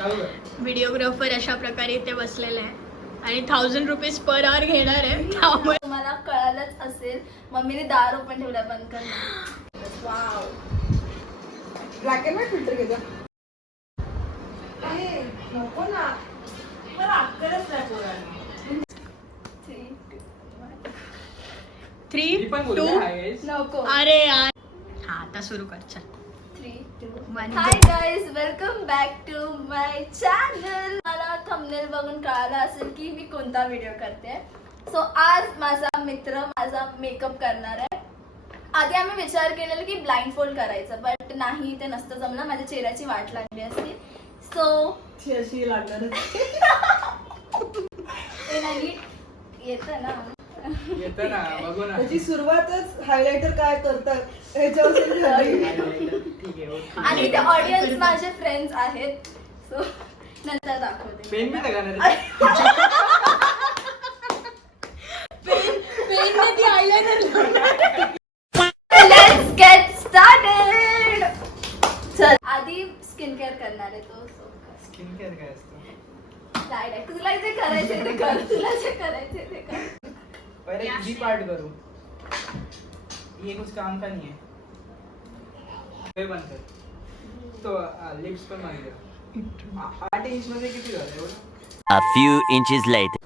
Videographer अशा प्रकारे इथे बसलेला आहे आणि 1000 रुपीज पर आवर घेणार आहे. त्यामुळे तुम्हाला कळालंच असेल मम्मीने दार ओपन ठेवला बंद कर. Wow black and white filter घेतो. नको ना मला अक्कलच नाही पोरांना. 3, 2 नको. अरे यार हा आता सुरू कर चल. 3, 2 1 hi guys, welcome back to my channel. मला थंबनेल बघून कळालं असेल की मी कोणता व्हिडिओ करते. सो आज माझा मित्र माझा मेकअप करणार आहे. आधी आम्ही विचार केलेला की ब्लाइंड फोल्ड करायचं, बट नाही, ते नसतं जमलं. माझ्या चेहऱ्याची वाट लागली असती. सो अशी लागणार ते नाही येतं ना. येतं ना, बघू ना. त्याची सुरुवातच हायलायटर काय करतात ह्याच्यावर झाली. ठीक आहे, ओके. आणि ते ऑडियन्स माझे फ्रेंड्स आहेत. सो नंतर दाखवते. पेन बी लगाना रे. पेनने ती आयलाइनर लेट्स गेट स्टार्टेड. चल आधी स्किन केअर करणार आहे तो. स्किन केअर काय असतं? डायरेक्ट तुला जे करायचे ते कर. तुला जे करायचे ते कर. पहले जी पार्ट करू. ये कुछ काम का नहीं है. हे बंद कर. तो लिप्स पण बंद कर. 8 इंच मध्ये किती झालं एवढं? A few inches later.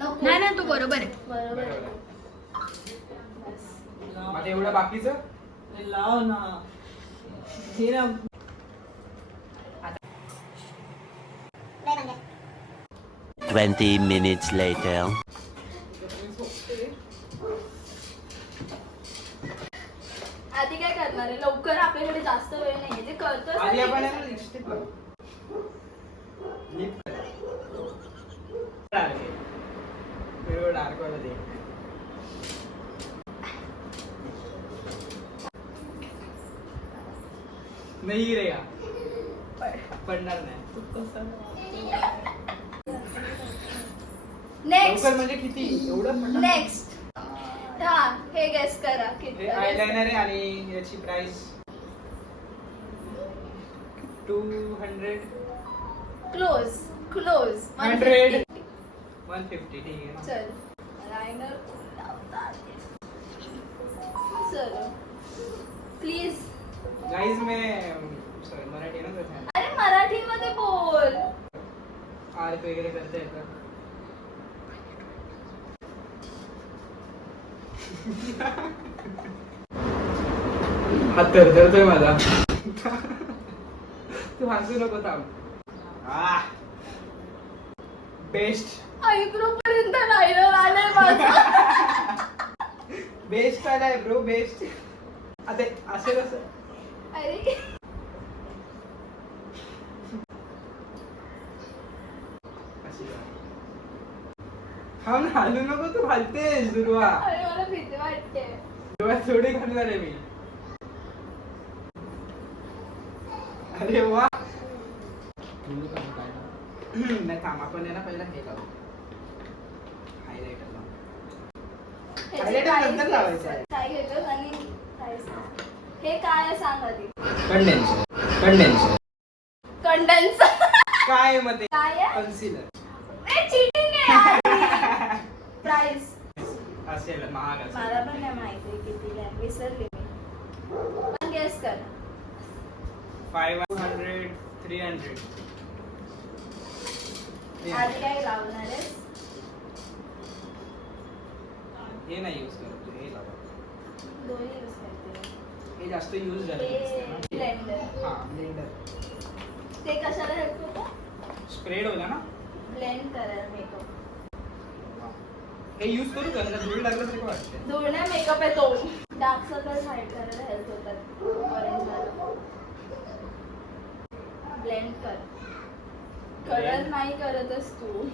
नको. नाही ना तू बरोबर आहे. बरोबर आहे. मग एवढं बाकीचं लाव ना हे ना. 20 minutes later. आधी काय करणार आहे? लवकर आपल्याकडे जास्त वेळ नाहीये. ते करतोय आधी आपण आहे ना लिपस्टिक लावू. लिप डार्क आहे. वेगळं डार्क वाला दे. नाही रे या पडणार नाही. नेक्स्ट लवकर म्हणजे किती एवढं पडणार? नेक्स्ट हा हे गेस करा किती. हे आयलाइनर आहे आणि याची प्राइस 200 क्लोज 100 150. ठीक आहे ना. चल लायनर चल प्लीज. गाइस मैं सॉरी मराठी ना कसं अरे मराठीमध्ये बोल. आर्ट वगैरे करता येतं. हात थरथरतोय माझा. तू हसू नको थांब. बेस्ट आयब्रो पर्यंत लायनर आलंय माझं. बेस्ट आलाय ब्रो बेस्ट. आता असे कसं अरे हा ना, हलू नको तू हलतेस दुर्वा. अरे मला भीती वाटते. दुर्वा थोडी घालणार आहे मी. अरे वा. नाही थांब आपण आहे ना पहिला हे लावू. हायलाइटर लावू. ह्याची Highlighter price नंतर लावायचं आहे. काय घेतोस आणि price? हे काय आहे सांग आधी. कंडेन्सर कंडेन्स काय मध्ये काय आहे? कन्सिलर चीटिंग आहे. प्राइस असेल महाग असेल. मला पण नाही माहिती किती आहे. विसरली मी. पण गेस कर. 500 300. आधी काय लावणार आहेस? हे नाही यूज करत तू, हे लावा. दोन्ही यूज करते. हे जास्त यूज झालं हे ब्लेंडर. हा ब्लेंडर. ते कशाला हेल्प होतं? स्प्रेड होता ना. ब्लेंड करायला मेकअप. हे यूज करू का? त्याला धूळ लागलं तरी काय वाटतं? धुळण्या मेकअप आहे तो. डार्क सर्कल्स हाईड करायला हेल्प होतात. ऑरेंज वाला ब्लेंड कर. Colour Blend? नाही करतस तू.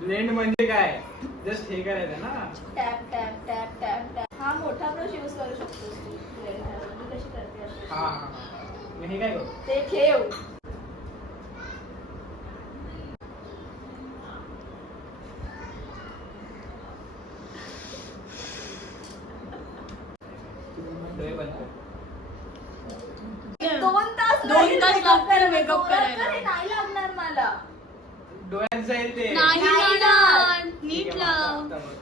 ब्लेंड म्हणजे काय? जस्ट हे करायचं ना. Tap tap tap tap tap. हा मोठा ब्रश यूज करू शकतोस तू ब्लेंड करायला. मी कशी करते अशी. हा हा. मग हे काय करू? ते ठेव. डोळे बंद कर. 2 तास 2 तास लागतील makeup जोरात करायला. कर, हे नाही लागणार मला. डोळ्यात जाईल ते. नाही नाही जाणार. ठीक नीट आहे, लाव. आता बघ.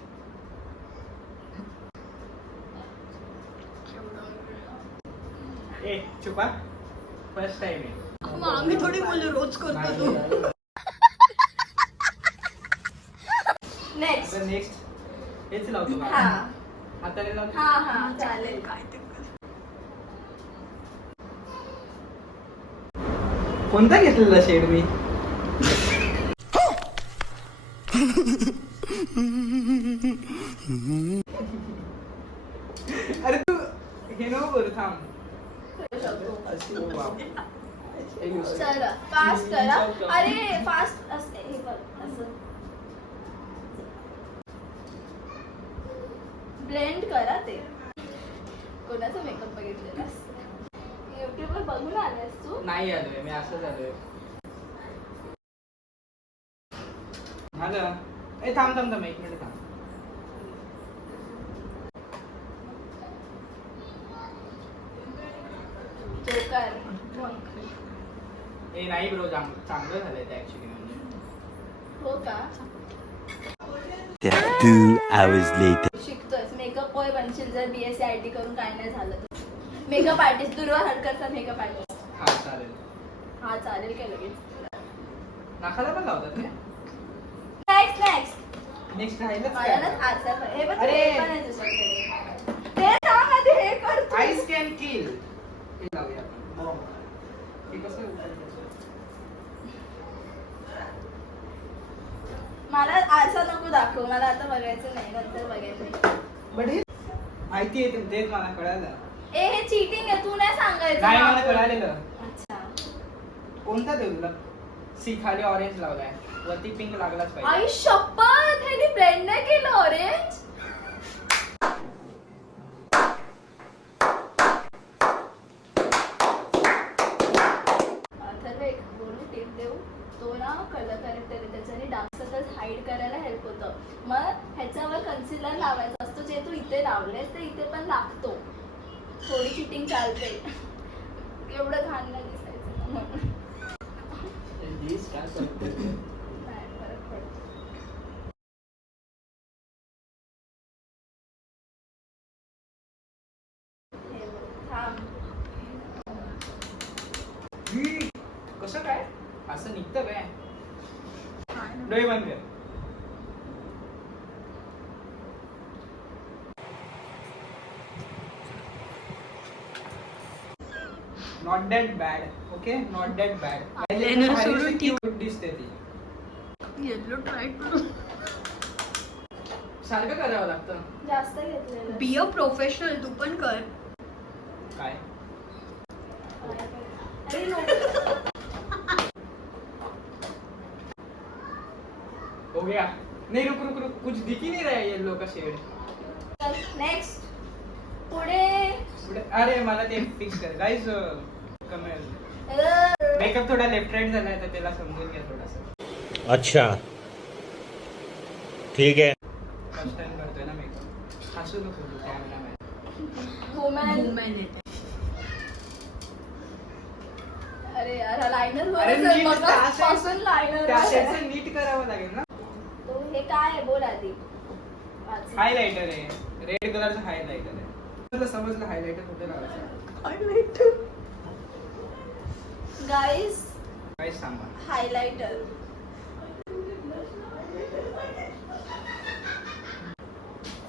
ए चुपा फर्स्ट टाइम आहे. मग आम्ही थोडी बोलू रोज करतो तू. नेक्स्ट. आता नेक्स्ट हेच लावतो का? हा हाताने लावतो. हा चालेल. काय ते कर. कोणता घेतलेला शेड मी? अरे तू हे नको करू थांब. अशी, ओ बाप. हे use कर. चला फास्ट करा. अरे फास्ट असते हे बघ असं ब्लेंड करा ते. कोणाचा मेकअप बघितलेला युट्यूब वर बघून आलास तू? नाही आलोय मी, असंच आलोय. झालं. ए थांब थांब थांब 1 मिनिट थांब. जोकर. ए नाही ब्रो, चांगलं झालंय ते ऍक्च्युली. म्हणजे हो का? 2 hours later. शिकतोयस मेकअप बॉय बनशील जर BSc IT करून काय नाही झालं तर. मेकअप आर्टिस्ट दुर्वा हडकरचा मेकअप आर्टिस्ट. हा चालेल. हा चालेल काय लगेच. नाकाला पण लावतात ते. Next next. नेक्स्ट राहिलंच मला ना काय? आरसा पण हे बघ अरे. हे पण आहे तुझ्याकडे. ते सांग आधी हे कर तू. आईस कॅन किल. हे लावूया आपण. हे कसं उघडायचं? मला आरसा नको दाखव, मला आता बघायचं नाही, नंतर बघायचं. बट हे माहिती आहे तेच मला कळालं. ए हे चीटिंग आहे, तू नाही सांगायचं. नाही मला मागून. कळालेलं. अच्छा. कोणता देऊ तुला? सी खाली ऑरेंज लावलाय, वरती पिंक लागलाच पाहिजे. आई शपथ, ह्यानी ब्लेंड नाही केलं ऑरेंज. अथर्व एक बोलू टिप देऊ. तो ना कलर करेक्टर आहे, त्याच्याने डार्क सर्कल्स हाईड करायला हेल्प होतं. मग ह्याच्यावर कन्सिलर लावायचा असतो, जे तू इथे लावलेस ते इथे पण लागतो. थोडी चिटिंग चालते. एवढं घाण नाही दिसायचं म्हणून. This काय करतोय? नाही, फरक पडतो. हे बघ, थांब. कसं काय असं निघतं काय? डोळे बंद कर. Not that bad. Okay not that bad. Eyeliner सोडून ठीक. क्यूट दिसते ती. येलो ट्राय करू. सारखं करावं लागतं. जास्त घेतलेलं. Be a professional. तू पण कर. काय अरे नको. हो गया. नहीं रुक रुक रुक, कुछ दिख ही नहीं रहा है येलो का शेड. नेक्स्ट. पुढे. अरे मला ते फिक्स कर गाइस. कमेल मेकअप थोडा लेफ्ट राइट झालाय तर त्याला समजून घ्या थोडासा. अच्छा ठीक है. फर्स्ट टाइम करतोय ना मेकअप. हसू नको तू कॅमेरामॅन. वुमन. अरे यार हा लायनर अरे नीट पासून लायनर. त्याचं नीट करावं लागेल ना. तो हे काय आहे बोल आधी. हायलाइटर आहे, रेड कलरचं हायलाइटर आहे. तुला समजलं हायलाइटर कुठे लावायचं? गाईस काय सांगा. Highlighter.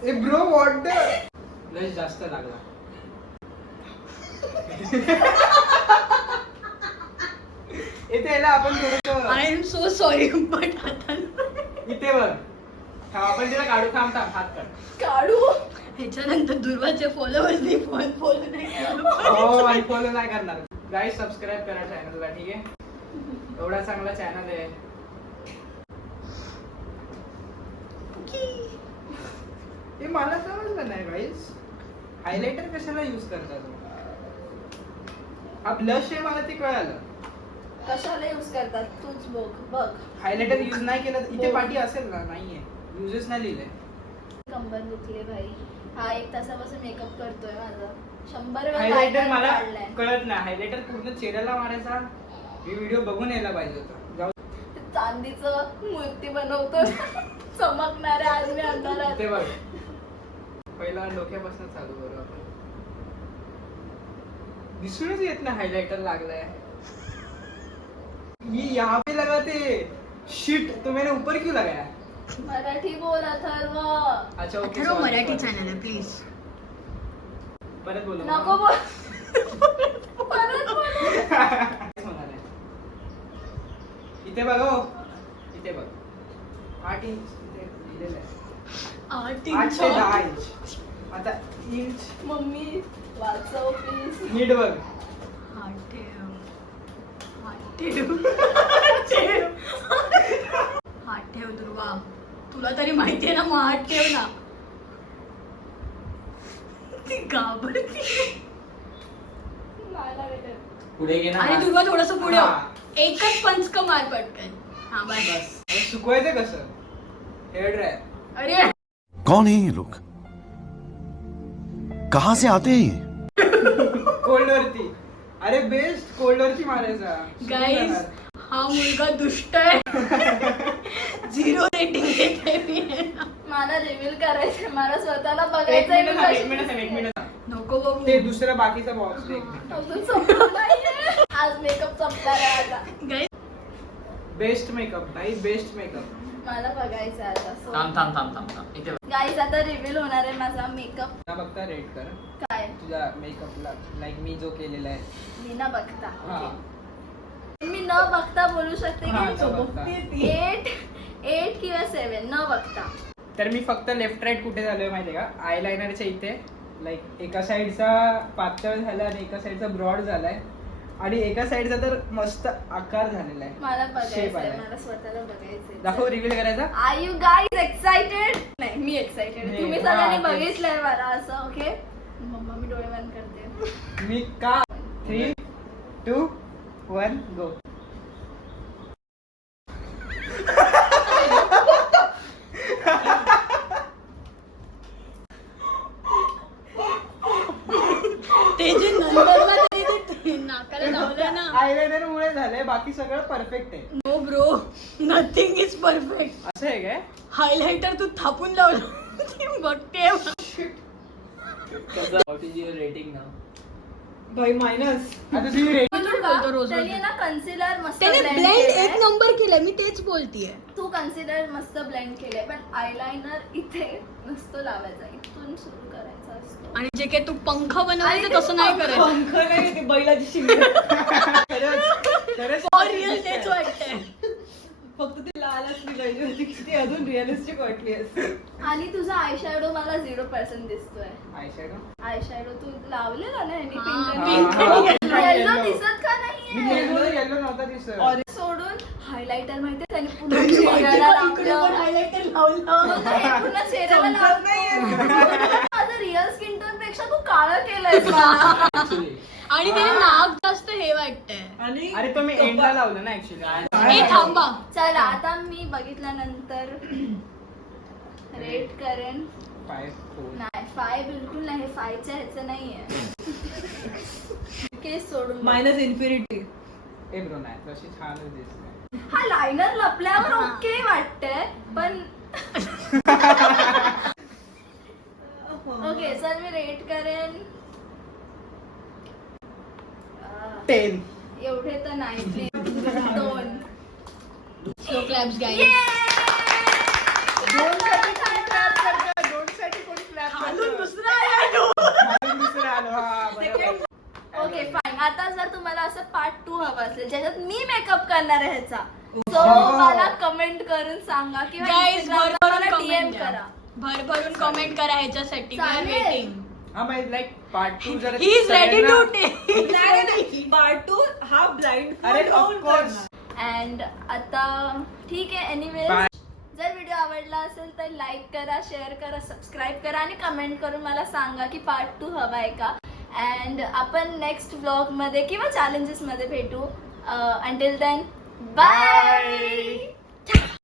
A bro what the blush जास्त लागला. इथे याला आपण थोडंसं I am so sorry but आता इथे बघ. थांब आपण तिला काढू. थांब थांब हात काढ. काढू. ह्याच्यानंतर दुर्वाचे फॉलोअर्सनी फॉलो नाही केलं. हो आणि फॉलो नाही करणार. गाईस सबस्क्राईब करा चॅनलला. ठीक आहे, एवढा चांगला चॅनल आहे. हे मला समजलं नाही गाईस. हायलाइटर कशाला यूज करतात? हा ब्लश आहे मला ते कळालं. कशाला यूज करतात तूच बघ. बघ हायलाइटर यूज नाही केलं तर इथे पाठी असेल ना. नाहीये, युजेस नाही लिहिलंय. कंबर दुखले भाई. हा 1 तासापासून मेकअप करतोय माझा 100 वेळा हायलायटर मला काढलाय. कळत नाही, हायलायटर पूर्ण चेहऱ्याला मारायचा. मी व्हिडिओ बघून यायला पाहिजे होता. जाऊ चांदीचं मूर्ती बनवतो चमकणाऱ्या आज मी आणणार ते बघ, पहिला डोक्यापासून चालू करू आपण. दिसूनच येत नाही हायलायटर लागलाय. ये यहाँ पे लगाते. शिट, तो मैंने ऊपर क्यों लगाया? मराठी बोल अथर्व. अच्छा ओके. अथर्व मराठी चॅनल आहे प्लीज. परत बोलू. नको बोल परत बोल. तेच म्हणाले. इथे बघ हो, इथे बघ 8 इंच इथे लिहिलेलं आहे. 8 ते 10 इंच. आता इंच मम्मी वाचव प्लीज. नीट बघ. हात ठेव दुर्वा, तुला तरी माहितीये ना, मग हात ठेव ना. ती घाबरती. मला भेटेल. पुढे घे ना. आणि दुर्वा थोडस पुढे हा. हो. एकच पंचक मार पटकन. हा बस. बस. आता सुकवायचं कसं? Hair dryer. अरे कौन है ये लोग? कहाँ से आते हैं ये? कोल्ड वरती. अरे बेस्ट, कोल्ड वरती मारायचा. गाईज, हा मुलगा दुष्ट आहे. 0 रेटिंग देते मी. मला रिव्हील करायचंय, मला स्वतःला एक बघायचंय. मिनिट थांब, एक मिनिट थांब, एक मिनिट थांब. नको बघू. ते दुसरा बाकीचा बॉक्स दे. अजून संपलं नाहीये. आज मेकअप संपणार आहे आता. गाईज, बेस्ट मेकअप भाई, बेस्ट मेकअप. मला बघायचं आता. थांब इथे बघ. गाईज आता रिव्हील होणार आहे माझा मेकअप. ना बघता रेट कर काय तुझ्या मेकअपला, लाईक मी जो केलेला आहे. मी न बघता. हा. मी न बघता बोलू शकते हा, की न बघता. 8 किंवा 7 न बघता. तर मी फक्त लेफ्ट राईट कुठे झालोय माहितीये का, आयलाइनरच्या इथे. लाईक एका साईडचा पातळ झाला आणि एका साईडचा ब्रॉड झालाय आणि एका साईडचा तर मस्त आकार झालेला आहे. मला Shape बघायचंय, आलाय. मला स्वतःला बघायचंय. दाखव, रिव्हील करायचा. Are you guys excited? नाही, मी एक्साइटेड. नाही, तुम्ही हा, सगळ्यांनी तेच. बघितलंय मला असं. ओके मम्मा, मी डोळे बंद करते. मी का 3, 2, 1 गो. ते जे नंतरला तरी ते नाकाला लावलं ना. आयलाइनर मुळे झालंय, बाकी सगळं परफेक्ट आहे. No bro, nothing is perfect. असं आहे काय? हायलाइटर तू थापून लावलं. ती बघते. What is your rating now? भाई मायनस. आता तुम्ही रेट बोलतो रोज त्यांनी रोज. ना कन्सिलर मस्त त्याने blend ब्लेंड केलंय. 1 नंबर केलाय, मी तेच बोलतीये. तू कन्सिलर मस्त ब्लेंड केलंय, पण आयलाइनर इथे नसतो लावायचा, इथून सुरू करायचा असतो. आणि जे काही तू पंख आणि बनवायचं ते तसं नाही करायचं. पंख नाही, ते बैलाची शिंग. फॉर रिअल तेच वाटतंय. फक्त ती लाल असली पाहिजे होती की ती अजून रिअलिस्टिक वाटली असते. आणि तुझा आय शॅडो मला 0% दिसतोय. Eye shadow. आय शॅडो तू लावलेला ना ह्यानी हा, पिंक pink आणि येलो yellow. दिसत का मी नाहीये? येलो नव्हता दिसत. सोडून हायलाइटर माहितीये त्याने पूर्ण चेहऱ्याला इकडे पण लावलं. हायलाइटर लावलं. मग हे पूर्ण चेहऱ्याला चमकत लावलं. माझं रिअल स्किन टोन पेक्षा तू काळं केलंयस मला. आणि ते नाक जास्त हे वाटतंय. आणि अरे तो मी एंडला लावलं ना ऍक्च्युली. ए थांबा. चला आता मी बघितल्यानंतर रेट करेन. 5, 4. नाही 5 बिलकुल नाही, 5च्या ह्याचं नाहीये. केस सोडून बघ. Minus infinity. ए ब्रो नाही, तशी छानच दिसते. हा लायनर लपल्यावर ओके वाटतंय, पण ओके चल मी रेट करेन 10. एवढे तर नाही please. 2. Slow claps guys. दोन साठी कोणी clap अजून करतं? दुसरा आला. अजून दुसरं आलं, हा, बरोबर. Okay fine. आता जर तुम्हाला असं पार्ट 2 हवं असेल ज्याच्यात मी मेकअप करणार आहे ह्याचा, सो मला कमेंट करून सांगा किंवा गाईज Instagram ला मला भरभरून DM कमेंट करा. करा. भरभरून कमेंट करा ह्याच्यासाठी. चालेल. वेटिंग. हा माहिती, लाईक पार्ट 2 जर ही इज रेडी टू नाही पार्ट 2 हा ब्लाइंड. अरे ऑफकोर्स. अँड आता ठीक आहे. Anyways Bye. जर व्हिडिओ आवडला असेल तर लाईक करा, शेअर करा, सबस्क्राईब करा आणि कमेंट करून मला सांगा की पार्ट 2 हवा आहे का. अँड आपण नेक्स्ट व्लॉग मध्ये किंवा चॅलेंजेस मध्ये भेटू. Until then bye.